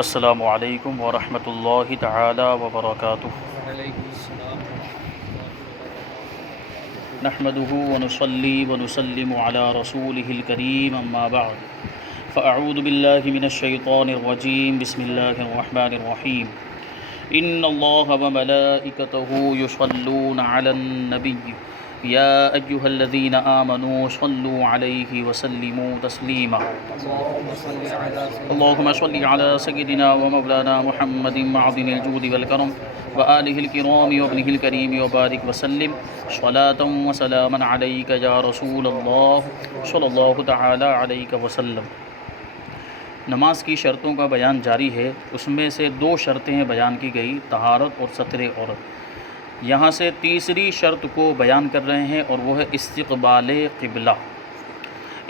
السلام علیکم ورحمۃ اللہ تعالی وبرکاتہ۔ وعلیکم السلام نحمده ونصلي ونسلم على رسوله الكريم اما بعد فاعوذ بالله من الشيطان الرجيم بسم الله الرحمن الرحيم ان الله وملائكته يصلون على النبي يا ايها الذين آمنوا صلوا عليه وسلموا تسليما اللهم صل على سيدنا ومولانا محمد معدن الجود والكرم وآله الكرام وابنه الكريم وبارك وسلم صلاة وسلاما عليك يا رسول الله صلى الله تعالى عليك وسلم۔ نماز کی شرطوں کا بیان جاری ہے، اس میں سے دو شرطیں بیان کی گئی، طہارت اور ستر عورت۔ یہاں سے تیسری شرط کو بیان کر رہے ہیں اور وہ ہے استقبال قبلہ۔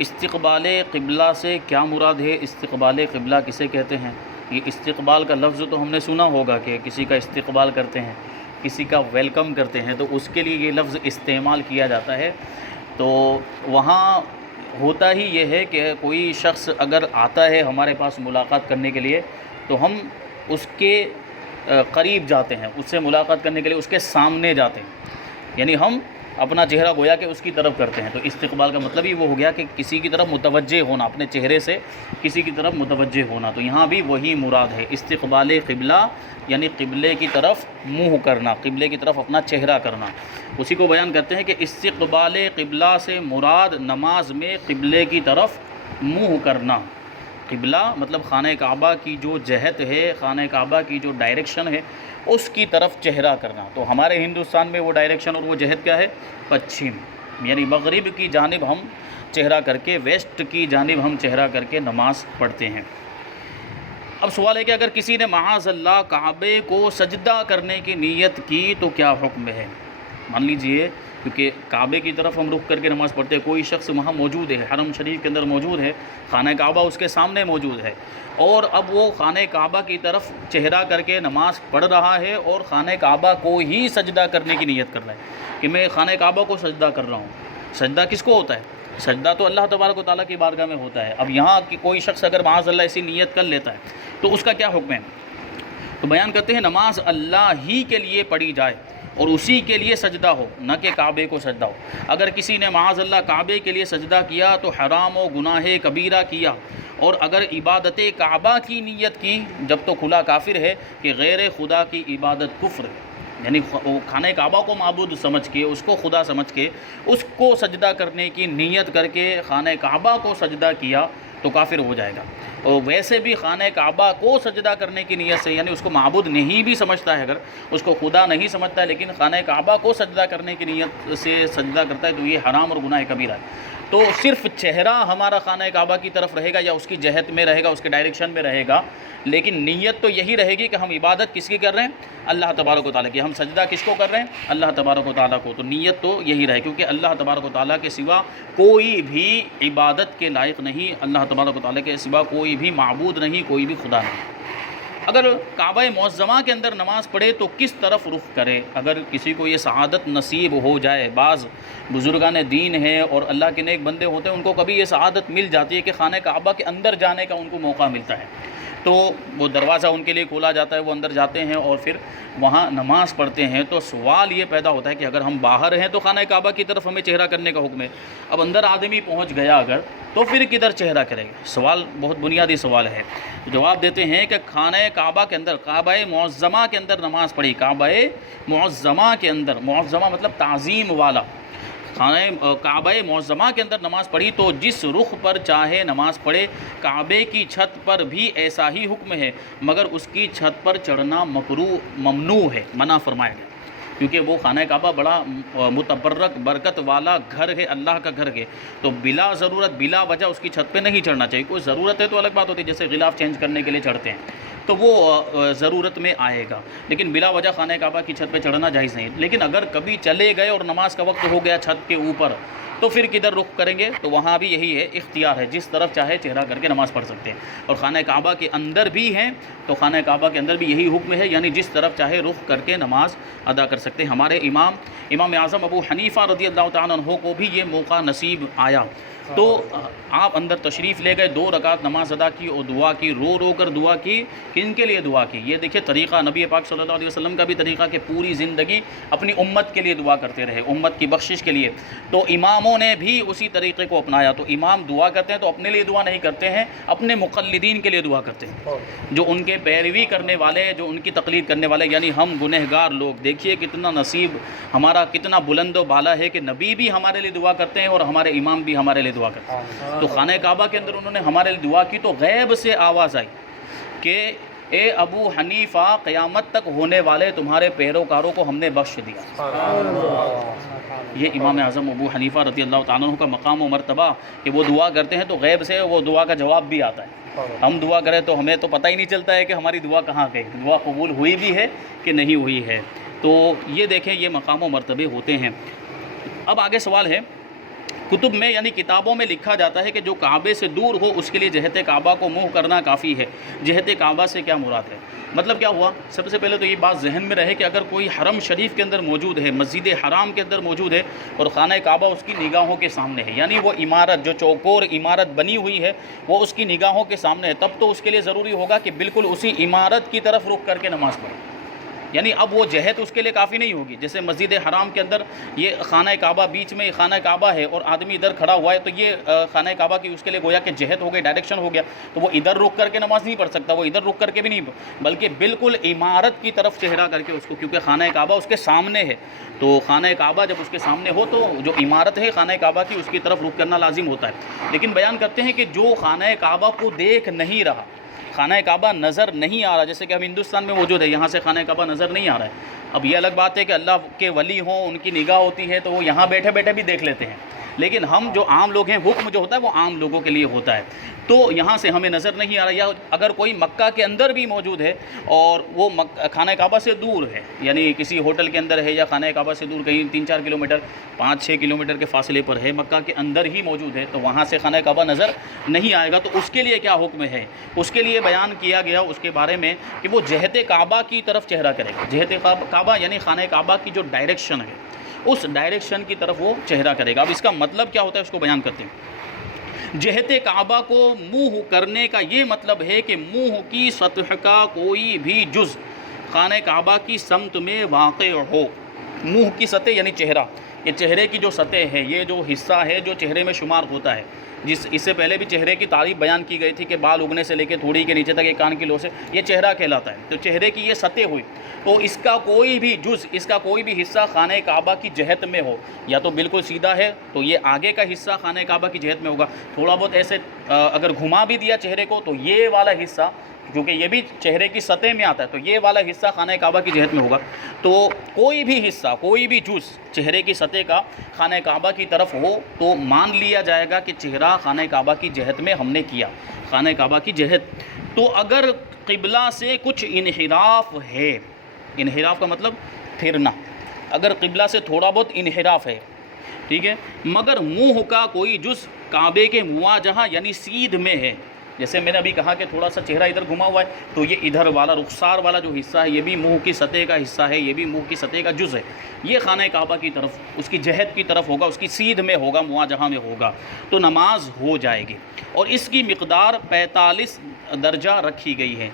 استقبال قبلہ سے کیا مراد ہے؟ استقبال قبلہ کسے کہتے ہیں؟ یہ استقبال کا لفظ تو ہم نے سنا ہوگا کہ کسی کا استقبال کرتے ہیں، کسی کا ویلکم کرتے ہیں، تو اس کے لیے یہ لفظ استعمال کیا جاتا ہے۔ تو وہاں ہوتا ہی یہ ہے کہ کوئی شخص اگر آتا ہے ہمارے پاس ملاقات کرنے کے لیے تو ہم اس کے قریب جاتے ہیں، اس سے ملاقات کرنے کے لیے اس کے سامنے جاتے ہیں، یعنی ہم اپنا چہرہ گویا کہ اس کی طرف کرتے ہیں۔ تو استقبال کا مطلب ہی وہ ہو گیا کہ کسی کی طرف متوجہ ہونا، اپنے چہرے سے کسی کی طرف متوجہ ہونا۔ تو یہاں بھی وہی مراد ہے، استقبال قبلہ یعنی قبلے کی طرف منہ کرنا، قبلے کی طرف اپنا چہرہ کرنا۔ اسی کو بیان کرتے ہیں کہ استقبال قبلہ سے مراد نماز میں قبلے کی طرف منہ کرنا۔ قبلہ مطلب خانہ کعبہ کی جو جہت ہے، خانہ کعبہ کی جو ڈائریکشن ہے، اس کی طرف چہرہ کرنا۔ تو ہمارے ہندوستان میں وہ ڈائریکشن اور وہ جہت کیا ہے؟ پچھم، یعنی مغرب کی جانب ہم چہرہ کر کے، ویسٹ کی جانب ہم چہرہ کر کے نماز پڑھتے ہیں۔ اب سوال ہے کہ اگر کسی نے معاذ اللہ کعبے کو سجدہ کرنے کی نیت کی تو کیا حکم ہے؟ مان لیجئے کیونکہ کعبے کی طرف ہم رخ کر کے نماز پڑھتے ہیں، کوئی شخص وہاں موجود ہے، حرم شریف کے اندر موجود ہے، خانہ کعبہ اس کے سامنے موجود ہے، اور اب وہ خانہ کعبہ کی طرف چہرہ کر کے نماز پڑھ رہا ہے اور خانہ کعبہ کو ہی سجدہ کرنے کی نیت کر رہا ہے کہ میں خانہ کعبہ کو سجدہ کر رہا ہوں۔ سجدہ کس کو ہوتا ہے؟ سجدہ تو اللہ تبارک و تعالیٰ کی بارگاہ میں ہوتا ہے۔ اب یہاں کی کوئی شخص اگر معاذ اللہ ایسی نیت کر لیتا ہے تو اس کا کیا حکم ہے؟ تو بیان کرتے ہیں نماز اللہ ہی کے لیے پڑھی جائے اور اسی کے لیے سجدہ ہو، نہ کہ کعبے کو سجدہ ہو۔ اگر کسی نے معاذ اللہ کعبے کے لیے سجدہ کیا تو حرام و گناہ کبیرہ کیا، اور اگر عبادت کعبہ کی نیت کی جب تو کھلا کافر ہے کہ غیر خدا کی عبادت کفر ہے، یعنی خانہ کعبہ کو معبود سمجھ کے، اس کو خدا سمجھ کے، اس کو سجدہ کرنے کی نیت کر کے خانہ کعبہ کو سجدہ کیا تو کافر ہو جائے گا۔ اور ویسے بھی خانہ کعبہ کو سجدہ کرنے کی نیت سے، یعنی اس کو معبود نہیں بھی سمجھتا ہے، اگر اس کو خدا نہیں سمجھتا ہے لیکن خانہ کعبہ کو سجدہ کرنے کی نیت سے سجدہ کرتا ہے تو یہ حرام اور گناہ کبیرہ ہے۔ تو صرف چہرہ ہمارا خانہ کعبہ کی طرف رہے گا یا اس کی جہت میں رہے گا، اس کے ڈائریکشن میں رہے گا، لیکن نیت تو یہی رہے گی کہ ہم عبادت کس کی کر رہے ہیں؟ اللہ تبارک و تعالیٰ کی۔ ہم سجدہ کس کو کر رہے ہیں؟ اللہ تبارک و تعالیٰ کو۔ تو نیت تو یہی رہے، کیونکہ اللہ تبارک و تعالیٰ کے سوا کوئی بھی عبادت کے لائق نہیں، اللہ تبارک و تعالیٰ کے سوا کوئی بھی معبود نہیں، کوئی بھی خدا نہیں۔ اگر کعبہ معظمہ کے اندر نماز پڑھے تو کس طرف رخ کرے؟ اگر کسی کو یہ سعادت نصیب ہو جائے، بعض بزرگان دین ہیں اور اللہ کے نیک بندے ہوتے ہیں، ان کو کبھی یہ سعادت مل جاتی ہے کہ خانہ کعبہ کے اندر جانے کا ان کو موقع ملتا ہے، تو وہ دروازہ ان کے لیے کھولا جاتا ہے، وہ اندر جاتے ہیں اور پھر وہاں نماز پڑھتے ہیں۔ تو سوال یہ پیدا ہوتا ہے کہ اگر ہم باہر ہیں تو خانہ کعبہ کی طرف ہمیں چہرہ کرنے کا حکم ہے، اب اندر آدمی پہنچ گیا اگر تو پھر کدھر چہرہ کرے گا؟ سوال بہت بنیادی سوال ہے۔ جواب دیتے ہیں کہ خانہ کعبہ کے اندر، کعبہ معظمہ کے اندر نماز پڑھی، کعبہ معظمہ کے اندر، معظمہ مطلب تعظیم والا، خانہ کعبہ معظمہ کے اندر نماز پڑھی تو جس رخ پر چاہے نماز پڑھے۔ کعبے کی چھت پر بھی ایسا ہی حکم ہے، مگر اس کی چھت پر چڑھنا مکروہ، ممنوع ہے، منع فرمایا گیا، کیونکہ وہ خانہ کعبہ بڑا متبرک برکت والا گھر ہے، اللہ کا گھر ہے، تو بلا ضرورت بلا وجہ اس کی چھت پہ نہیں چڑھنا چاہیے۔ کوئی ضرورت ہے تو الگ بات ہوتی ہے، جیسے غلاف چینج کرنے کے لیے چڑھتے ہیں تو وہ ضرورت میں آئے گا، لیکن بلا وجہ خانہ کعبہ کی چھت پہ چڑھنا جائز نہیں۔ لیکن اگر کبھی چلے گئے اور نماز کا وقت ہو گیا چھت کے اوپر تو پھر کدھر رخ کریں گے؟ تو وہاں بھی یہی ہے، اختیار ہے، جس طرف چاہے چہرہ کر کے نماز پڑھ سکتے ہیں۔ اور خانہ کعبہ کے اندر بھی ہیں تو خانہ کعبہ کے اندر بھی یہی حکم ہے، یعنی جس طرف چاہے رخ کر کے نماز ادا کر سکتے ہیں۔ ہمارے امام اعظم ابو حنیفہ رضی اللہ تعالیٰ عنہ کو بھی یہ موقع نصیب آیا، تو آپ اندر تشریف لے گئے، 2 رکعت نماز ادا کی اور دعا کی، رو رو کر دعا کی. کن کے لیے دعا کی؟ یہ دیکھیے طریقہ نبی پاک صلی اللہ علیہ وسلم کا بھی طریقہ کہ پوری زندگی اپنی امت کے لیے دعا کرتے رہے، امت کی بخشش کے لیے. تو اماموں نے بھی اسی طریقے کو اپنایا. تو امام دعا کرتے ہیں تو اپنے لیے دعا نہیں کرتے ہیں، اپنے مقلدین کے لیے دعا کرتے ہیں، جو ان کے پیروی کرنے والے، جو ان کی تقلید کرنے والے، یعنی ہم گنہگار لوگ. دیکھیے کتنا نصیب ہمارا کتنا بلند و بالا ہے کہ نبی بھی ہمارے لیے دعا کرتے ہیں اور ہمارے امام بھی ہمارے لیے دعا کرتے ہیں. تو خانہ کعبہ کے اندر انہوں نے ہمارے لیے دعا کی تو غیب سے آواز آئی کہ اے ابو حنیفہ، قیامت تک ہونے والے تمہارے پیروکاروں کو ہم نے بخش دیا. یہ امام اعظم ابو حنیفہ رضی اللہ تعالیٰ عنہ کا مقام و مرتبہ کہ وہ دعا کرتے ہیں تو غیب سے وہ دعا کا جواب بھی آتا ہے. ہم دعا کریں تو ہمیں تو پتہ ہی نہیں چلتا ہے کہ ہماری دعا کہاں گئی، دعا قبول ہوئی بھی ہے کہ نہیں ہوئی ہے. تو یہ دیکھیں یہ مقام و مرتبے ہوتے ہیں. اب آگے سوال ہے، کتب میں یعنی کتابوں میں لکھا جاتا ہے کہ جو کعبے سے دور ہو اس کے لیے جہت کعبہ کو منہ کرنا کافی ہے. جہت کعبہ سے کیا مراد ہے؟ مطلب کیا ہوا؟ سب سے پہلے تو یہ بات ذہن میں رہے کہ اگر کوئی حرم شریف کے اندر موجود ہے، مسجد حرام کے اندر موجود ہے اور خانہ کعبہ اس کی نگاہوں کے سامنے ہے، یعنی وہ عمارت جو چوکور عمارت بنی ہوئی ہے وہ اس کی نگاہوں کے سامنے ہے، تب تو اس کے لیے ضروری ہوگا کہ بالکل اسی عمارت کی طرف رخ کر کے نماز پڑھے. یعنی اب وہ جہت اس کے لیے کافی نہیں ہوگی. جیسے مسجد حرام کے اندر یہ خانہ کعبہ، بیچ میں خانہ کعبہ ہے اور آدمی ادھر کھڑا ہوا ہے، تو یہ خانہ کعبہ کی اس کے لیے گویا کہ جہت ہو گئی، ڈائریکشن ہو گیا. تو وہ ادھر رک کر کے نماز نہیں پڑھ سکتا، وہ ادھر رک کر کے بھی نہیں، بلکہ بالکل عمارت کی طرف چہرہ کر کے اس کو، کیونکہ خانہ کعبہ اس کے سامنے ہے. تو خانہ کعبہ جب اس کے سامنے ہو تو جو عمارت ہے خانہ کعبہ کی اس کی طرف رک کرنا لازم ہوتا ہے. لیکن بیان کرتے ہیں کہ جو خانہ کعبہ کو دیکھ نہیں رہا، خانہ کعبہ نظر نہیں آ رہا، جیسے کہ ہم ہندوستان میں موجود ہے، یہاں سے خانہ کعبہ نظر نہیں آ رہا ہے. اب یہ الگ بات ہے کہ اللہ کے ولی ہوں، ان کی نگاہ ہوتی ہے تو وہ یہاں بیٹھے بیٹھے بھی دیکھ لیتے ہیں. لیکن ہم جو عام لوگ ہیں، حکم جو ہوتا ہے وہ عام لوگوں کے لیے ہوتا ہے. تو یہاں سے ہمیں نظر نہیں آ رہا. یا اگر کوئی مکہ کے اندر بھی موجود ہے اور وہ خانہ کعبہ سے دور ہے، یعنی کسی ہوٹل کے اندر ہے یا خانہ کعبہ سے دور کہیں 3-4 کلومیٹر 5-6 کلومیٹر کے فاصلے پر ہے، مکہ کے اندر ہی موجود ہے، تو وہاں سے خانہ کعبہ نظر نہیں آئے گا. تو اس کے لیے کیا حکم ہے؟ اس کے لیے بیان کیا گیا اس کے بارے میں کہ وہ جہت کعبہ کی طرف چہرہ کرے گا. جہت کعبہ یعنی خانہ کعبہ کی جو ڈائریکشن ہے اس ڈائریکشن کی طرف وہ چہرہ کرے گا. اب اس کا مطلب کیا ہوتا ہے اس کو بیان کرتے ہیں. جہت کعبہ کو منہ کرنے کا یہ مطلب ہے کہ منہ کی سطح کا کوئی بھی جز خانہ کعبہ کی سمت میں واقع ہو. منہ کی سطح یعنی چہرہ، یہ چہرے کی جو سطح ہے، یہ جو حصہ ہے جو چہرے میں شمار ہوتا ہے. اس سے پہلے بھی چہرے کی تعریف بیان کی گئی تھی کہ بال اگنے سے لے کے تھوڑی کے نیچے تک ایک کان کی لو سے یہ چہرہ کہلاتا ہے. تو چہرے کی یہ سطح ہوئی تو اس کا کوئی بھی جز، اس کا کوئی بھی حصہ خانہ کعبہ کی جہت میں ہو، یا تو بالکل سیدھا ہے تو یہ آگے کا حصہ خانہ کعبہ کی جہت میں ہوگا. تھوڑا بہت ایسے اگر گھما بھی دیا چہرے کو تو یہ والا حصہ، کیونکہ یہ بھی چہرے کی سطح میں آتا ہے، تو یہ والا حصہ خانہ کعبہ کی جہت میں ہوگا. تو کوئی بھی حصہ، کوئی بھی جز چہرے کی سطح کا خانہ کعبہ کی طرف ہو تو مان لیا جائے گا کہ چہرہ خانہ کعبہ کی جہت میں ہم نے کیا، خانہ کعبہ کی جہت. تو اگر قبلہ سے کچھ انحراف ہے، انحراف کا مطلب پھرنا، اگر قبلہ سے تھوڑا بہت انحراف ہے، ٹھیک ہے، مگر منہ کا کوئی جز کعبے کے مواجہہ یعنی سیدھ میں ہے، جیسے میں نے ابھی کہا کہ تھوڑا سا چہرہ ادھر گھما ہوا ہے تو یہ ادھر والا رخسار والا جو حصہ ہے یہ بھی منہ کی سطح کا حصہ ہے، یہ بھی منہ کی سطح کا جز ہے، یہ خانہ کعبہ کی طرف، اس کی جہت کی طرف ہوگا، اس کی سیدھ میں ہوگا، مواجہہ میں ہوگا، تو نماز ہو جائے گی. اور اس کی مقدار 45 درجہ رکھی گئی ہے،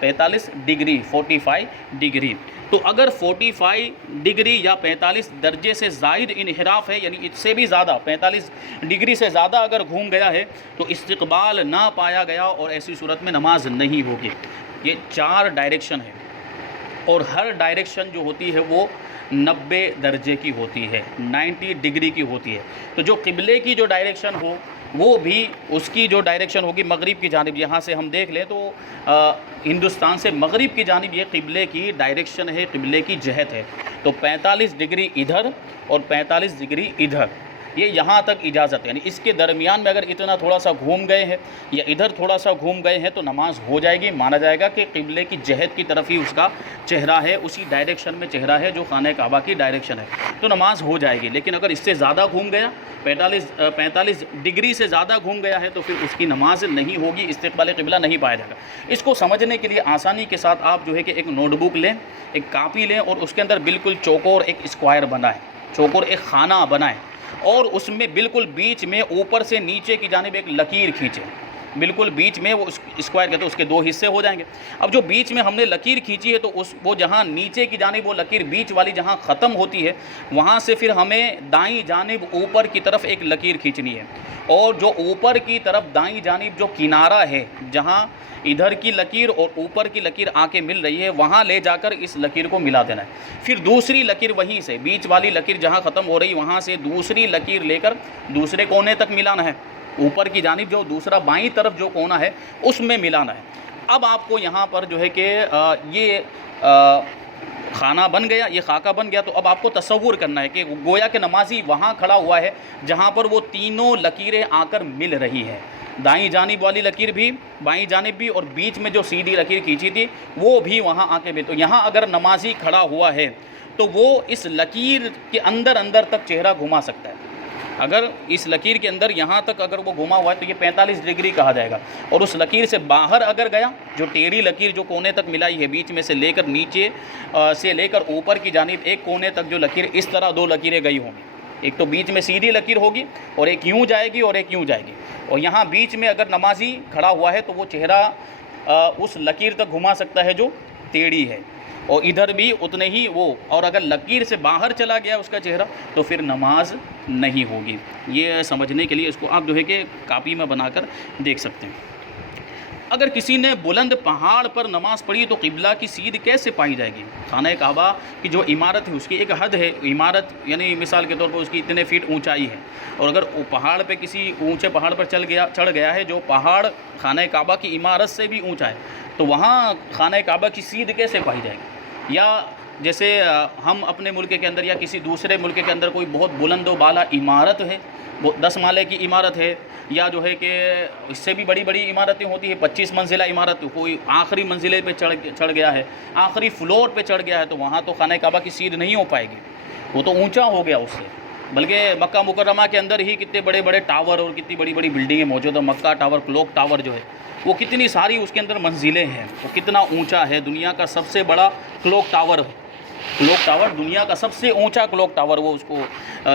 45 ڈگری، 45 ڈگری. تو اگر 45 ڈگری یا 45 درجے سے زائد انحراف ہے، یعنی اس سے بھی زیادہ 45 ڈگری سے زیادہ اگر گھوم گیا ہے تو استقبال نہ پایا گیا اور ایسی صورت میں نماز نہیں ہوگی. یہ 4 ڈائریکشن ہے اور ہر ڈائریکشن جو ہوتی ہے وہ 90 درجے کی ہوتی ہے، 90 ڈگری کی ہوتی ہے. تو جو قبلے کی جو ڈائریکشن ہو وہ بھی اس کی جو ڈائریکشن ہوگی مغرب کی جانب، یہاں سے ہم دیکھ لیں تو ہندوستان سے مغرب کی جانب یہ قبلے کی ڈائریکشن ہے، قبلے کی جہت ہے. تو 45 ڈگری ادھر اور 45 ڈگری ادھر، یہ یہاں تک اجازت ہے. یعنی اس کے درمیان میں اگر اتنا تھوڑا سا گھوم گئے ہیں یا ادھر تھوڑا سا گھوم گئے ہیں تو نماز ہو جائے گی، مانا جائے گا کہ قبلے کی جہت کی طرف ہی اس کا چہرہ ہے، اسی ڈائریکشن میں چہرہ ہے جو خانہ کعبہ کی ڈائریکشن ہے، تو نماز ہو جائے گی. لیکن اگر اس سے زیادہ گھوم گیا، 45 ڈگری سے زیادہ گھوم گیا ہے تو پھر اس کی نماز نہیں ہوگی، استقبال قبلہ نہیں پایا جائے گا. اس کو سمجھنے کے لیے آسانی کے ساتھ آپ جو ہے کہ ایک نوٹ بک لیں، ایک کاپی لیں اور اس کے اندر بالکل چوکور ایک اسکوائر بنا ہے، چوکور ایک خانہ بنائیں اور اس میں بالکل بیچ میں اوپر سے نیچے کی جانب ایک لکیر کھینچیں، بالکل بیچ میں، وہ اسکوائر کہتے ہیں، اس کے 2 حصے ہو جائیں گے۔ اب جو بیچ میں ہم نے لکیر کھینچی ہے تو وہ جہاں نیچے کی جانب وہ لکیر بیچ والی جہاں ختم ہوتی ہے وہاں سے پھر ہمیں دائیں جانب اوپر کی طرف ایک لکیر کھینچنی ہے، اور جو اوپر کی طرف دائیں جانب جو کنارہ ہے جہاں ادھر کی لکیر اور اوپر کی لکیر آ کے مل رہی ہے وہاں لے جا کر اس لکیر کو ملا دینا ہے۔ پھر دوسری لکیر وہیں سے بیچ والی لکیر جہاں ختم ہو رہی وہاں سے دوسری لکیر لے کر دوسرے کونے تک ملانا ہے، اوپر کی جانب جو دوسرا بائیں طرف جو کونا ہے اس میں ملانا ہے۔ اب آپ کو یہاں پر جو ہے کہ یہ خانہ بن گیا، یہ خاکہ بن گیا، تو اب آپ کو تصور کرنا ہے کہ گویا کہ نمازی وہاں کھڑا ہوا ہے جہاں پر وہ تینوں لکیریں آ کر مل رہی ہیں، دائیں جانب والی لکیر بھی، بائیں جانب بھی، اور بیچ میں جو سیدھی لکیر کھینچی تھی وہ بھی وہاں آ کے مل۔ تو یہاں اگر نمازی کھڑا ہوا ہے تو وہ اس لکیر کے اندر تک چہرہ گھما سکتا ہے۔ اگر اس لکیر کے اندر یہاں تک اگر وہ گھما ہوا ہے تو یہ 45 ڈگری کہا جائے گا، اور اس لکیر سے باہر اگر گیا، جو ٹیڑھی لکیر جو کونے تک ملائی ہے بیچ میں سے لے کر نیچے سے لے کر اوپر کی جانب ایک کونے تک جو لکیر، اس طرح 2 لکیریں گئی ہوں گی، ایک تو بیچ میں سیدھی لکیر ہوگی اور ایک یوں جائے گی اور ایک یوں جائے گی، اور یہاں بیچ میں اگر نمازی کھڑا ہوا ہے تو وہ چہرہ اس لکیر تک گھما سکتا ہے جو ٹیڑھی ہے، اور ادھر بھی اتنے ہی وہ، اور اگر لکیر سے باہر چلا گیا اس کا چہرہ تو پھر نماز نہیں ہوگی۔ یہ سمجھنے کے لیے اس کو آپ جو ہے کہ کاپی میں بنا کر دیکھ سکتے ہیں۔ اگر کسی نے بلند پہاڑ پر نماز پڑھی تو قبلہ کی سیدھ کیسے پائی جائے گی؟ خانہ کعبہ کی جو عمارت ہے اس کی ایک حد ہے، عمارت یعنی مثال کے طور پر اس کی اتنے فیٹ اونچائی ہے، اور اگر پہاڑ پہ کسی اونچے پہاڑ پر چڑھ گیا ہے جو پہاڑ خانہ کعبہ کی عمارت سے بھی اونچا ہے، تو وہاں خانہ کعبہ کی سیدھ کیسے پائی جائے گی؟ یا جیسے ہم اپنے ملک کے اندر یا کسی دوسرے ملک کے اندر کوئی بہت بلند و بالا عمارت ہے، 10 مالے کی عمارت ہے، یا جو ہے کہ اس سے بھی بڑی بڑی عمارتیں ہوتی ہیں، 25 منزلہ عمارت، کوئی آخری منزلے پہ چڑھ گیا ہے، آخری فلور پہ چڑھ گیا ہے، تو وہاں تو خانہ کعبہ کی سیدھ نہیں ہو پائے گی، وہ تو اونچا ہو گیا اس سے۔ بلکہ مکہ مکرمہ کے اندر ہی کتنے بڑے بڑے ٹاور اور کتنی بڑی بڑی بلڈنگیں موجود ہیں، مکہ ٹاور، کلوک ٹاور جو ہے وہ کتنی ساری اس کے اندر منزلیں ہیں، وہ کتنا اونچا ہے، دنیا کا سب سے بڑا کلوک ٹاور ہے، کلوک ٹاور دنیا کا سب سے اونچا کلوک ٹاور، وہ اس کو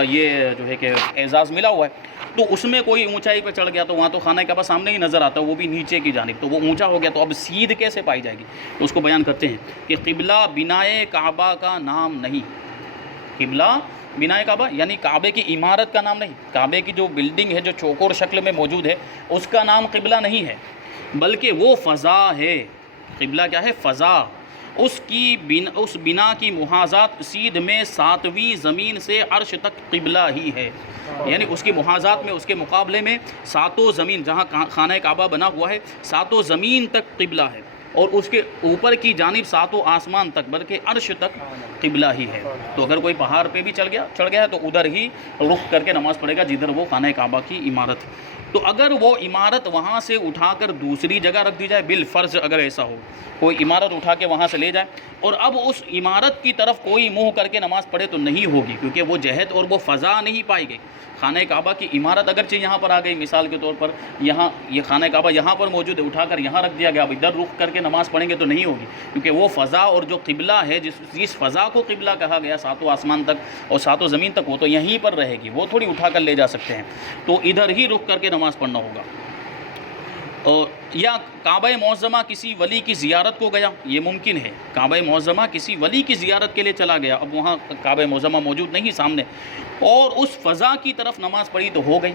یہ جو ہے کہ اعزاز ملا ہوا ہے۔ تو اس میں کوئی اونچائی پہ چڑھ گیا تو وہاں تو خانہ کعبہ سامنے ہی نظر آتا ہے، وہ بھی نیچے کی جانب، تو وہ اونچا ہو گیا، تو اب سیدھ کیسے پائی جائے گی؟ تو اس کو بیان کرتے ہیں کہ قبلہ بنائے کعبہ کا نام نہیں، قبلہ بنائے کعبہ یعنی کعبے کی عمارت کا نام نہیں، کعبے کی جو بلڈنگ ہے جو چوکور شکل میں موجود ہے اس کا نام قبلہ نہیں ہے، بلکہ وہ فضا ہے۔ قبلہ کیا ہے؟ فضا۔ اس بنا کی محاذات سیدھ میں 7ویں زمین سے عرش تک قبلہ ہی ہے، یعنی اس کی محاذات میں، اس کے مقابلے میں 7 زمین جہاں خانہ کعبہ بنا ہوا ہے 7 زمین تک قبلہ ہے، اور اس کے اوپر کی جانب 7 آسمان تک بلکہ عرش تک قبلہ ہی ہے۔ تو اگر کوئی پہاڑ پہ بھی چڑھ گیا ہے تو ادھر ہی رخ کر کے نماز پڑھے گا جدھر وہ خانہ کعبہ کی عمارت ہے۔ تو اگر وہ عمارت وہاں سے اٹھا کر دوسری جگہ رکھ دی جائے، بالفرض اگر ایسا ہو، کوئی عمارت اٹھا کے وہاں سے لے جائے اور اب اس عمارت کی طرف کوئی منہ کر کے نماز پڑھے تو نہیں ہوگی، کیونکہ وہ جہت اور وہ فضا نہیں پائی گئی۔ خانہ کعبہ کی عمارت اگرچہ یہاں پر آ گئی، مثال کے طور پر یہاں یہ خانہ کعبہ یہاں پر موجود ہے، اٹھا کر یہاں رکھ دیا گیا، اب ادھر رخ کر کے نماز پڑھیں گے تو نہیں ہوگی، کیونکہ وہ فضا اور جو قبلہ ہے جس فضا کو قبلہ کہا گیا 7 آسمان تک اور 7 زمین تک، وہ تو یہیں پر رہے گی، وہ تھوڑی اٹھا کر لے جا سکتے ہیں، تو ادھر ہی رخ کر کے نماز پڑھنا ہوگا۔ یا کعبہ معظمہ کسی ولی کی زیارت کو گیا، یہ ممکن ہے، کعبہ معظمہ کسی ولی کی زیارت کے لیے چلا گیا، اب وہاں کعبہ معظمہ موجود نہیں سامنے، اور اس فضا کی طرف نماز پڑھی تو ہو گئی،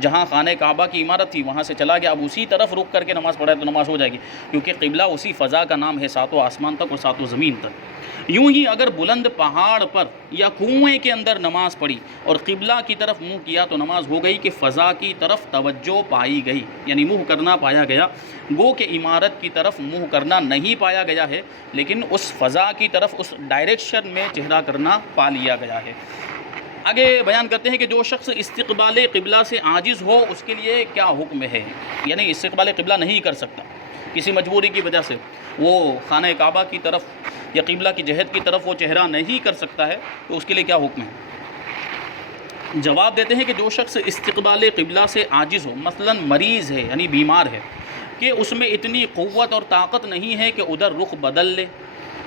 جہاں خانہ کعبہ کی عمارت تھی وہاں سے چلا گیا، اب اسی طرف رک کر کے نماز پڑھا تو نماز ہو جائے گی، کیونکہ قبلہ اسی فضا کا نام ہے 7 آسمان تک اور 7 زمین تک۔ یوں ہی اگر بلند پہاڑ پر یا کنویں کے اندر نماز پڑھی اور قبلہ کی طرف منہ کیا تو نماز ہو گئی کہ فضا کی طرف توجہ پائی گئی، یعنی منہ کرنا پایا گیا، گو کہ عمارت کی طرف منہ کرنا نہیں پایا گیا ہے، لیکن اس فضا کی طرف اس ڈائریکشن میں چہرہ کرنا پا لیا گیا ہے۔ آگے بیان کرتے ہیں کہ جو شخص استقبال قبلہ سے عاجز ہو اس کے لیے کیا حکم ہے، یعنی استقبال قبلہ نہیں کر سکتا، کسی مجبوری کی وجہ سے وہ خانہ کعبہ کی طرف یا قبلہ کی جہت کی طرف وہ چہرہ نہیں کر سکتا ہے، تو اس کے لیے کیا حکم ہے؟ جواب دیتے ہیں کہ جو شخص استقبال قبلہ سے عاجز ہو، مثلا مریض ہے یعنی بیمار ہے کہ اس میں اتنی قوت اور طاقت نہیں ہے کہ ادھر رخ بدل لے،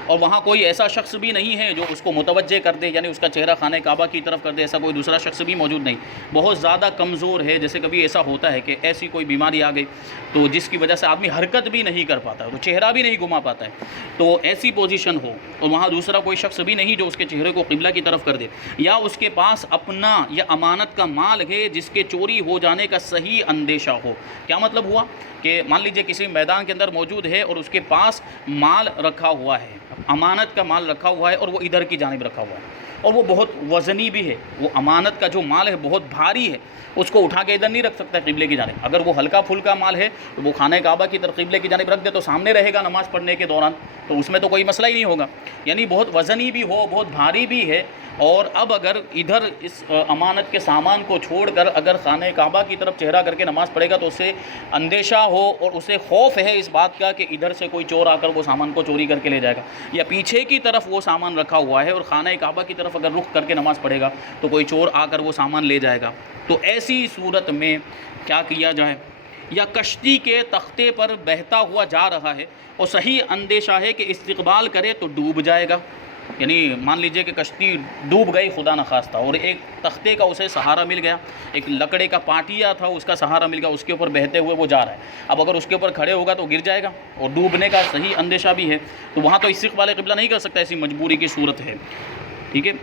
اور وہاں کوئی ایسا شخص بھی نہیں ہے جو اس کو متوجہ کر دے، یعنی اس کا چہرہ خانہ کعبہ کی طرف کر دے، ایسا کوئی دوسرا شخص بھی موجود نہیں، بہت زیادہ کمزور ہے، جیسے کبھی ایسا ہوتا ہے کہ ایسی کوئی بیماری آ گئی تو جس کی وجہ سے آدمی حرکت بھی نہیں کر پاتا ہے، تو چہرہ بھی نہیں گھما پاتا ہے، تو ایسی پوزیشن ہو اور وہاں دوسرا کوئی شخص بھی نہیں جو اس کے چہرے کو قبلہ کی طرف کر دے، یا اس کے پاس اپنا یا امانت کا مال ہے جس کے چوری ہو جانے کا صحیح اندیشہ ہو۔ کیا مطلب ہوا کہ مان لیجئے کسی میدان کے اندر موجود ہے اور اس کے پاس مال رکھا ہوا ہے، امانت کا مال رکھا ہوا ہے اور وہ ادھر کی جانب رکھا ہوا ہے اور وہ بہت وزنی بھی ہے، وہ امانت کا جو مال ہے بہت بھاری ہے، اس کو اٹھا کے ادھر نہیں رکھ سکتا قبلے کی جانب۔ اگر وہ ہلکا پھلکا مال ہے تو وہ خانہ کعبہ کی طرف قبلے کی جانب رکھ دے تو سامنے رہے گا نماز پڑھنے کے دوران، تو اس میں تو کوئی مسئلہ ہی نہیں ہوگا، یعنی بہت وزنی بھی ہو، بہت بھاری بھی ہے، اور اب اگر ادھر اس امانت کے سامان کو چھوڑ کر اگر خانہ کعبہ کی طرف چہرہ کر کے نماز پڑھے گا تو اسے اندیشہ ہو اور اسے خوف ہے اس بات کا کہ ادھر سے کوئی چور آ کر وہ سامان کو چوری کر کے لے جائے گا، یا پیچھے کی طرف وہ سامان رکھا ہوا ہے اور خانہ کعبہ کی طرف اگر رخ کر کے نماز پڑھے گا تو کوئی چور آ کر وہ سامان لے جائے گا، تو ایسی صورت میں کیا کیا جائے؟ یا کشتی کے تختے پر بہتا ہوا جا رہا ہے اور صحیح اندیشہ ہے کہ استقبال کرے تو ڈوب جائے گا، یعنی مان لیجئے کہ کشتی ڈوب گئی خدا نخواستہ اور ایک تختے کا اسے سہارا مل گیا، ایک لکڑے کا پاٹیا تھا اس کا سہارا مل گیا، اس کے اوپر بہتے ہوئے وہ جا رہا ہے، اب اگر اس کے اوپر کھڑے ہوگا تو گر جائے گا اور ڈوبنے کا صحیح اندیشہ بھی ہے، تو وہاں تو استقبال قبلہ نہیں کر سکتا، ایسی مجبوری کی صورت ہے، ٹھیک ہے،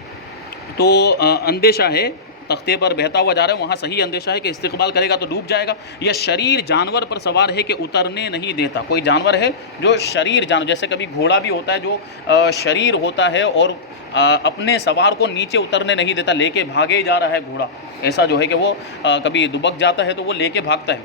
تو اندیشہ ہے تختے پر بہتا ہوا جا رہا ہے، وہاں صحیح اندیشہ ہے کہ استقبال کرے گا تو ڈوب جائے گا، یا شریر جانور پر سوار ہے کہ اترنے نہیں دیتا، کوئی جانور ہے جو شریر جانور، جیسے کبھی گھوڑا بھی ہوتا ہے جو شریر ہوتا ہے اور اپنے سوار کو نیچے اترنے نہیں دیتا، لے کے بھاگے جا رہا ہے گھوڑا، ایسا جو ہے کہ وہ کبھی دبک جاتا ہے تو وہ لے کے بھاگتا ہے،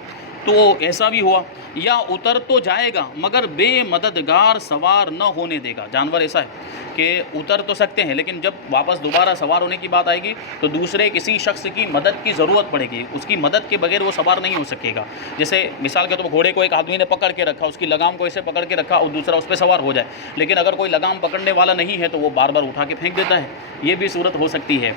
تو ایسا بھی ہوا، یا اتر تو جائے گا مگر بے مددگار سوار نہ ہونے دے گا، جانور ایسا ہے کہ اتر تو سکتے ہیں لیکن جب واپس دوبارہ سوار ہونے کی بات آئے گی تو دوسرے کسی شخص کی مدد کی ضرورت پڑے گی، اس کی مدد کے بغیر وہ سوار نہیں ہو سکے گا، جیسے مثال کے طور پر گھوڑے کو ایک آدمی نے پکڑ کے رکھا، اس کی لگام کو ایسے پکڑ کے رکھا اور دوسرا اس پہ سوار ہو جائے، لیکن اگر کوئی لگام پکڑنے والا نہیں ہے تو وہ بار بار اٹھا کے پھینک دیتا ہے، یہ بھی صورت ہو سکتی ہے،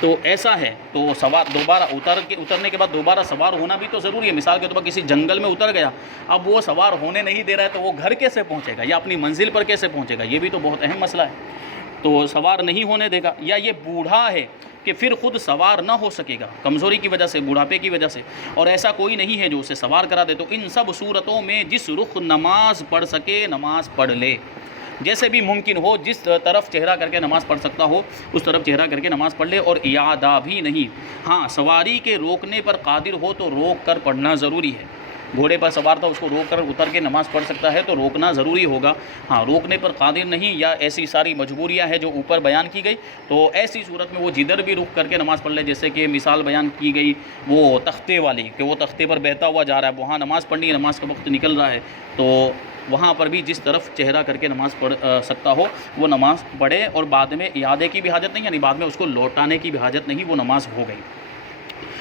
تو ایسا ہے، تو سوار دوبارہ اترنے کے بعد دوبارہ سوار ہونا بھی تو ضروری ہے، مثال کے طور پر کسی جنگل میں اتر گیا، اب وہ سوار ہونے نہیں دے رہا ہے تو وہ گھر کیسے پہنچے گا یا اپنی منزل پر کیسے پہنچے گا، یہ بھی تو بہت اہم مسئلہ ہے، تو سوار نہیں ہونے دے گا، یا یہ بوڑھا ہے کہ پھر خود سوار نہ ہو سکے گا کمزوری کی وجہ سے، بوڑھاپے کی وجہ سے، اور ایسا کوئی نہیں ہے جو اسے سوار کرا دے، تو ان سب صورتوں میں جس رخ نماز پڑھ سکے نماز پڑھ لے، جیسے بھی ممکن ہو، جس طرف چہرہ کر کے نماز پڑھ سکتا ہو اس طرف چہرہ کر کے نماز پڑھ لے، اور اعادہ بھی نہیں، ہاں سواری کے روکنے پر قادر ہو تو روک کر پڑھنا ضروری ہے، گھوڑے پر سوار تھا اس کو روک کر اتر کے نماز پڑھ سکتا ہے تو روکنا ضروری ہوگا، ہاں روکنے پر قادر نہیں یا ایسی ساری مجبوریاں ہیں جو اوپر بیان کی گئی، تو ایسی صورت میں وہ جدھر بھی رک کر کے نماز پڑھ لے، جیسے کہ مثال بیان کی گئی وہ تختے والی کہ وہ تختے پر بہتا ہوا جا رہا ہے، وہاں نماز پڑھنی ہے، نماز کا وقت نکل رہا ہے، تو وہاں پر بھی جس طرف چہرہ کر کے نماز پڑھ سکتا ہو وہ نماز پڑھے، اور بعد میں اعادے کی بھی حاجت نہیں، یعنی بعد میں اس کو لوٹانے کی بھی حاجت نہیں، وہ نماز ہو گئی۔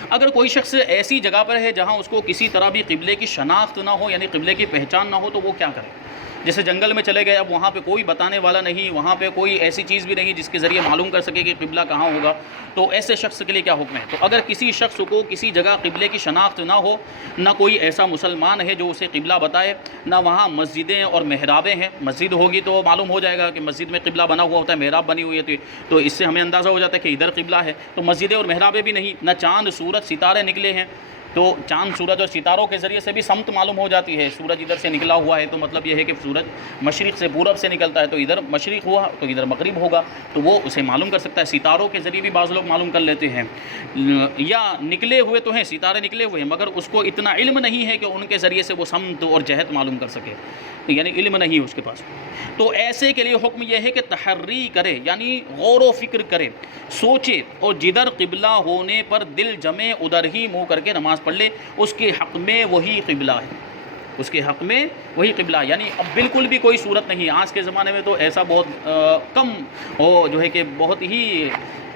اگر کوئی شخص ایسی جگہ پر ہے جہاں اس کو کسی طرح بھی قبلے کی شناخت نہ ہو، یعنی قبلے کی پہچان نہ ہو، تو وہ کیا کرے؟ جیسے جنگل میں چلے گئے، اب وہاں پہ کوئی بتانے والا نہیں، وہاں پہ کوئی ایسی چیز بھی نہیں جس کے ذریعے معلوم کر سکے کہ قبلہ کہاں ہوگا، تو ایسے شخص کے لیے کیا حکم ہے؟ تو اگر کسی شخص کو کسی جگہ قبلے کی شناخت نہ ہو، نہ کوئی ایسا مسلمان ہے جو اسے قبلہ بتائے، نہ وہاں مسجدیں اور محرابیں ہیں، مسجد ہوگی تو معلوم ہو جائے گا کہ مسجد میں قبلہ بنا ہوا ہوتا ہے، محراب بنی ہوئی ہے، تو اس سے ہمیں اندازہ ہو جاتا ہے کہ ادھر قبلہ ہے، تو مسجدیں اور محرابیں بھی نہیں، نہ چاند سورج ستارے نکلے ہیں، تو چاند سورج اور ستاروں کے ذریعے سے بھی سمت معلوم ہو جاتی ہے، سورج ادھر سے نکلا ہوا ہے تو مطلب یہ ہے کہ سورج مشرق سے پورب سے نکلتا ہے تو ادھر مشرق ہوا تو ادھر مغرب ہوگا، تو وہ اسے معلوم کر سکتا ہے، ستاروں کے ذریعے بھی بعض لوگ معلوم کر لیتے ہیں، یا نکلے ہوئے تو ہیں ستارے نکلے ہوئے ہیں مگر اس کو اتنا علم نہیں ہے کہ ان کے ذریعے سے وہ سمت اور جہت معلوم کر سکے، یعنی علم نہیں ہے اس کے پاس، تو ایسے کے لیے حکم یہ ہے کہ تحری کرے، یعنی غور و فکر کرے، سوچے، اور جدھر قبلہ ہونے پر دل جمے ادھر ہی منہ کر کے نماز پڑھ لے، اس کے حق میں وہی قبلہ ہے، اس کے حق میں وہی قبلہ، یعنی اب بالکل بھی کوئی صورت نہیں، آج کے زمانے میں تو ایسا بہت کم ہو جو ہے کہ بہت ہی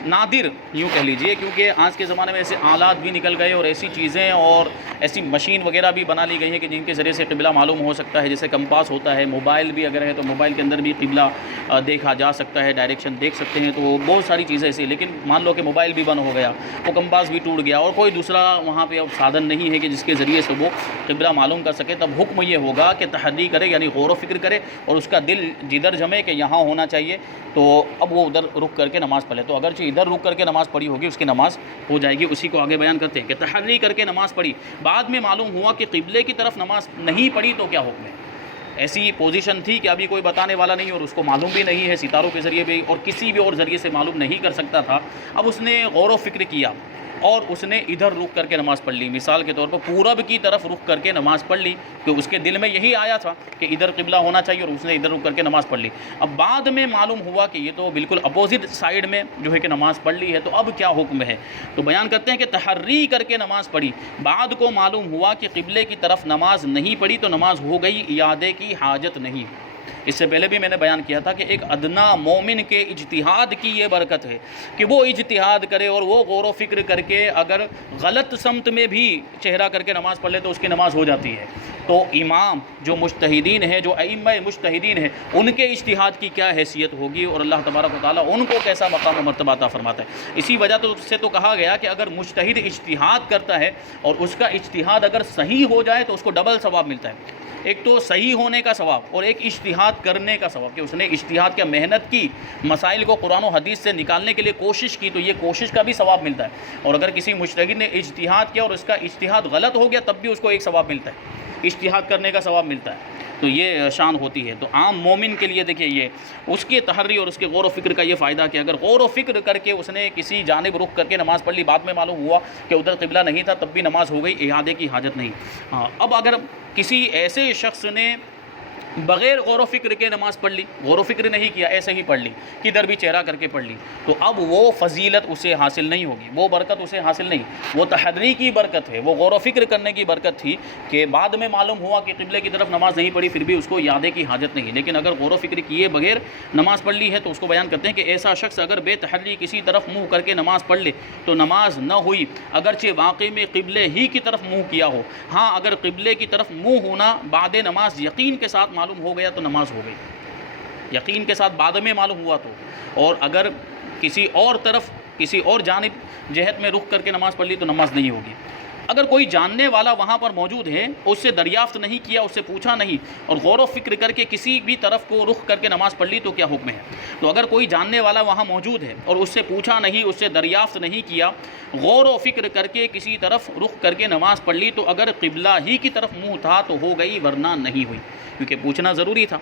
نادر یوں کہہ لیجئے، کیونکہ آج کے زمانے میں ایسے آلات بھی نکل گئے اور ایسی چیزیں اور ایسی مشین وغیرہ بھی بنا لی گئی ہیں کہ جن کے ذریعے سے قبلہ معلوم ہو سکتا ہے، جیسے کمپاس ہوتا ہے، موبائل بھی اگر ہے تو موبائل کے اندر بھی قبلہ دیکھا جا سکتا ہے، ڈائریکشن دیکھ سکتے ہیں، تو بہت ساری چیزیں ایسی. لیکن مان لو کہ موبائل بھی بند ہو گیا، وہ کمپاس بھی ٹوٹ گیا اور کوئی دوسرا وہاں پہ اب سادھن نہیں ہے کہ جس کے ذریعے سے وہ قبلہ معلوم کر سکے، تب حکم یہ ہوگا کہ تحری کرے، یعنی غور و فکر کرے اور اس کا دل جدھر جمے کہ یہاں ہونا چاہیے، تو اب وہ ادھر رک کر کے نماز پڑھے. تو اگرچہ ادھر رک کر کے نماز پڑھی ہوگی اس کی نماز ہو جائے گی. اسی کو آگے بیان کرتے ہیں کہ تحری کر کے نماز پڑھی، بعد میں معلوم ہوا کہ قبلے کی طرف نماز نہیں پڑھی تو کیا حکم ہے. ایسی پوزیشن تھی کہ ابھی کوئی بتانے والا نہیں اور اس کو معلوم بھی نہیں ہے، ستاروں کے ذریعے بھی اور کسی بھی اور ذریعے سے معلوم نہیں کر سکتا تھا. اب اس نے غور و فکر کیا اور اس نے ادھر رک کر کے نماز پڑھ لی. مثال کے طور پر پورب کی طرف رک کر کے نماز پڑھ لی، کہ اس کے دل میں یہی آیا تھا کہ ادھر قبلہ ہونا چاہیے اور اس نے ادھر رک کر کے نماز پڑھ لی. اب بعد میں معلوم ہوا کہ یہ تو بالکل اپوزٹ سائیڈ میں جو ہے کہ نماز پڑھ لی ہے، تو اب کیا حکم ہے. تو بیان کرتے ہیں کہ تحری کر کے نماز پڑھی، بعد کو معلوم ہوا کہ قبلے کی طرف نماز نہیں پڑھی تو نماز ہو گئی، اعادے کی حاجت نہیں. اس سے پہلے بھی میں نے بیان کیا تھا کہ ایک ادنا مومن کے اجتہاد کی یہ برکت ہے کہ وہ اجتہاد کرے اور وہ غور و فکر کر کے اگر غلط سمت میں بھی چہرہ کر کے نماز پڑھ لے تو اس کی نماز ہو جاتی ہے. تو امام جو مجتہدین ہیں، جو ائمہ مجتہدین ہیں، ان کے اجتہاد کی کیا حیثیت ہوگی اور اللہ تبارک و تعالیٰ ان کو کیسا مقام و مرتبہ عطا فرماتا ہے. اسی وجہ سے تو کہا گیا کہ اگر مجتہد اجتہاد کرتا ہے اور اس کا اجتہاد اگر صحیح ہو جائے تو اس کو ڈبل ثواب ملتا ہے. ایک تو صحیح ہونے کا ثواب اور ایک اجتہاد کرنے کا ثواب، کہ اس نے اجتہاد کیا، محنت کی، مسائل کو قرآن و حدیث سے نکالنے کے لیے کوشش کی، تو یہ کوشش کا بھی ثواب ملتا ہے. اور اگر کسی مجتہد نے اجتہاد کیا اور اس کا اجتہاد غلط ہو گیا تب بھی اس کو ایک ثواب ملتا ہے، اجتہاد کرنے کا ثواب ملتا ہے. تو یہ شان ہوتی ہے. تو عام مومن کے لیے دیکھیے یہ اس کی تحری اور اس کے غور و فکر کا یہ فائدہ کہ اگر غور و فکر کر کے اس نے کسی جانب رخ کر کے نماز پڑھ لی، بعد میں معلوم ہوا کہ ادھر قبلہ نہیں تھا، تب بھی نماز ہو گئی، اعادے کی حاجت نہیں. اب اگر کسی ایسے شخص نے بغیر غور و فکر کے نماز پڑھ لی، غور و فکر نہیں کیا، ایسے ہی پڑھ لی، کدھر بھی چہرہ کر کے پڑھ لی، تو اب وہ فضیلت اسے حاصل نہیں ہوگی، وہ برکت اسے حاصل نہیں. وہ تحری کی برکت ہے، وہ غور و فکر کرنے کی برکت تھی کہ بعد میں معلوم ہوا کہ قبلے کی طرف نماز نہیں پڑھی، پھر بھی اس کو اعادے کی حاجت نہیں. لیکن اگر غور و فکر کیے بغیر نماز پڑھ لی ہے تو اس کو بیان کرتے ہیں کہ ایسا شخص اگر بے تحری کسی طرف منہ کر کے نماز پڑھ لے تو نماز نہ ہوئی، اگرچہ واقعی میں قبلے ہی کی طرف منہ کیا ہو. ہاں اگر قبلے کی طرف منہ ہونا بعد نماز یقین کے ساتھ معلوم ہو گیا تو نماز ہو گئی، یقین کے ساتھ بعد میں معلوم ہوا تو. اور اگر کسی اور طرف کسی اور جانب جہت میں رخ کر کے نماز پڑھ لی تو نماز نہیں ہوگی. اگر کوئی جاننے والا وہاں پر موجود ہے، اس سے دریافت نہیں کیا، اس سے پوچھا نہیں اور غور و فکر کر کے کسی بھی طرف کو رخ کر کے نماز پڑھ لی تو کیا حکم ہے. تو اگر کوئی جاننے والا وہاں موجود ہے اور اس سے پوچھا نہیں، اس سے دریافت نہیں کیا، غور و فکر کر کے کسی طرف رخ کر کے نماز پڑھ لی تو اگر قبلہ ہی کی طرف منہ تھا تو ہو گئی، ورنہ نہیں ہوئی، کیونکہ پوچھنا ضروری تھا.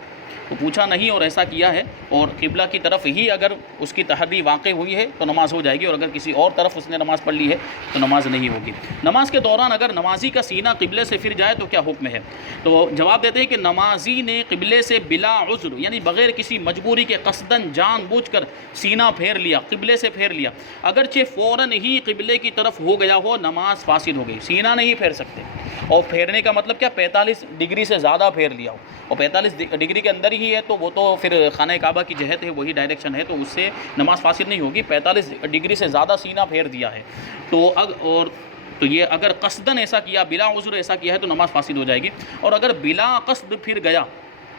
تو پوچھا نہیں اور ایسا کیا ہے اور قبلہ کی طرف ہی اگر اس کی تحری واقع ہوئی ہے تو نماز ہو جائے گی، اور اگر کسی اور طرف اس نے نماز پڑھ لی ہے تو نماز نہیں ہوگی. نماز کے دوران اگر نمازی کا سینہ قبلے سے پھر جائے تو کیا حکم ہے. تو جواب دیتے ہیں کہ نمازی نے قبلے سے بلا عذر، یعنی بغیر کسی مجبوری کے قصداً جان بوجھ کر سینہ پھیر لیا، قبلے سے پھیر لیا، اگرچہ فوراً ہی قبلے کی طرف ہو گیا ہو، نماز فاسد ہو گئی. سینہ نہیں پھیر سکتے، اور پھیرنے کا مطلب کیا، 45 ڈگری سے زیادہ پھیر لیا ہو، اور 45 ڈگری کے اندر ہی ہے تو وہ تو پھر خانہ کعبہ کی جہت ہے، وہی ڈائریکشن ہے، تو اس سے نماز فاسد نہیں ہوگی. 45 ڈگری سے زیادہ سینہ پھیر دیا ہے تو یہ اگر قصداً ایسا کیا، بلا عذر ایسا کیا ہے تو نماز فاسد ہو جائے گی. اور اگر بلا قصد پھر گیا،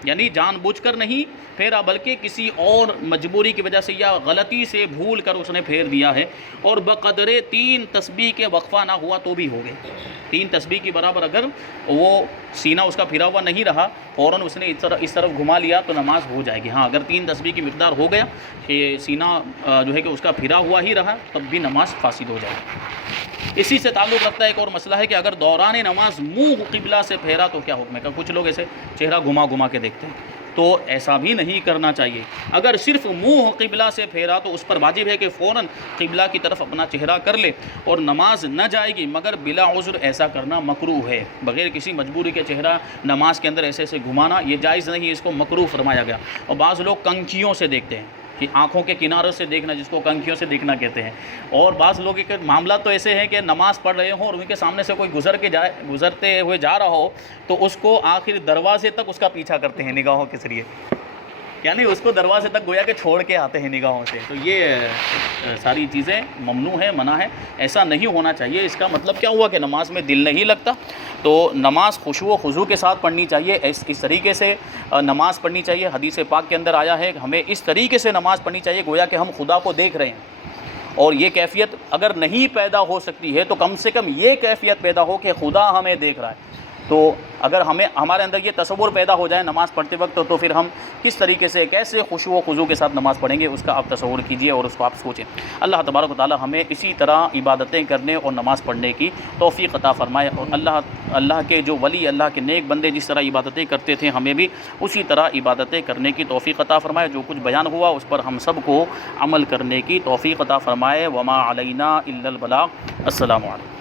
یعنی جان بوجھ کر نہیں پھیرا بلکہ کسی اور مجبوری کی وجہ سے یا غلطی سے بھول کر اس نے پھیر دیا ہے، اور بقدر 3 تسبیح کے وقفہ نہ ہوا تو بھی ہو گئے. 3 تسبیح کے برابر اگر وہ سینہ اس کا پھرا ہوا نہیں رہا، فوراً اس نے اس طرف گھما لیا تو نماز ہو جائے گی. ہاں اگر 3 تسبیح کی مقدار ہو گیا کہ سینہ جو ہے کہ اس کا پھرا ہوا ہی رہا تب بھی نماز فاسد ہو جائے گی. اسی سے تعلق رکھتا ہے ایک اور مسئلہ ہے کہ اگر دوران نماز منہ قبلہ سے پھیرا تو کیا حکم ہے. کچھ لوگ ایسے چہرہ گھما کے دیکھتے ہیں، تو ایسا بھی نہیں کرنا چاہیے. اگر صرف منہ قبلہ سے پھیرا تو اس پر واجب ہے کہ فوراً قبلہ کی طرف اپنا چہرہ کر لے اور نماز نہ جائے گی، مگر بلا عذر ایسا کرنا مکروہ ہے. بغیر کسی مجبوری کے چہرہ نماز کے اندر ایسے گھمانا یہ جائز نہیں، اس کو مکروہ فرمایا گیا. اور بعض لوگ کنکھیوں سے دیکھتے ہیں، کہ آنکھوں کے کنارے سے دیکھنا، جس کو کنکھیوں سے دیکھنا کہتے ہیں. اور بعض لوگ کے معاملات تو ایسے ہیں کہ نماز پڑھ رہے ہوں اور ان کے سامنے سے کوئی گزرتے ہوئے جا رہا ہو تو اس کو آخر دروازے تک اس کا پیچھا کرتے ہیں نگاہوں کے ذریعے. یعنی اس کو دروازے تک گویا کہ چھوڑ کے آتے ہیں نگاہوں سے. تو یہ ساری چیزیں ممنوع ہے، منع ہے، ایسا نہیں ہونا چاہیے. اس کا مطلب کیا ہوا کہ نماز میں دل نہیں لگتا. تو نماز خشوع و خضوع کے ساتھ پڑھنی چاہیے، اس طریقے سے نماز پڑھنی چاہیے. حدیث پاک کے اندر آیا ہے کہ ہمیں اس طریقے سے نماز پڑھنی چاہیے گویا کہ ہم خدا کو دیکھ رہے ہیں. اور یہ کیفیت اگر نہیں پیدا ہو سکتی ہے تو کم سے کم یہ کیفیت پیدا ہو کہ خدا ہمیں دیکھ رہا ہے. تو اگر ہمارے اندر یہ تصور پیدا ہو جائے نماز پڑھتے وقت تو پھر ہم کس طریقے سے کیسے خشوع و خضوع کے ساتھ نماز پڑھیں گے، اس کا آپ تصور کیجئے اور اس کو آپ سوچیں. اللہ تبارک و تعالی ہمیں اسی طرح عبادتیں کرنے اور نماز پڑھنے کی توفیق عطا فرمائے. اور اللہ کے جو ولی، اللہ کے نیک بندے جس طرح عبادتیں کرتے تھے ہمیں بھی اسی طرح عبادتیں کرنے کی توفیق عطا فرمائے. جو کچھ بیان ہوا اس پر ہم سب کو عمل کرنے کی توفیق عطا فرمائے. وما علینا الا البلاغ. السلام علیکم.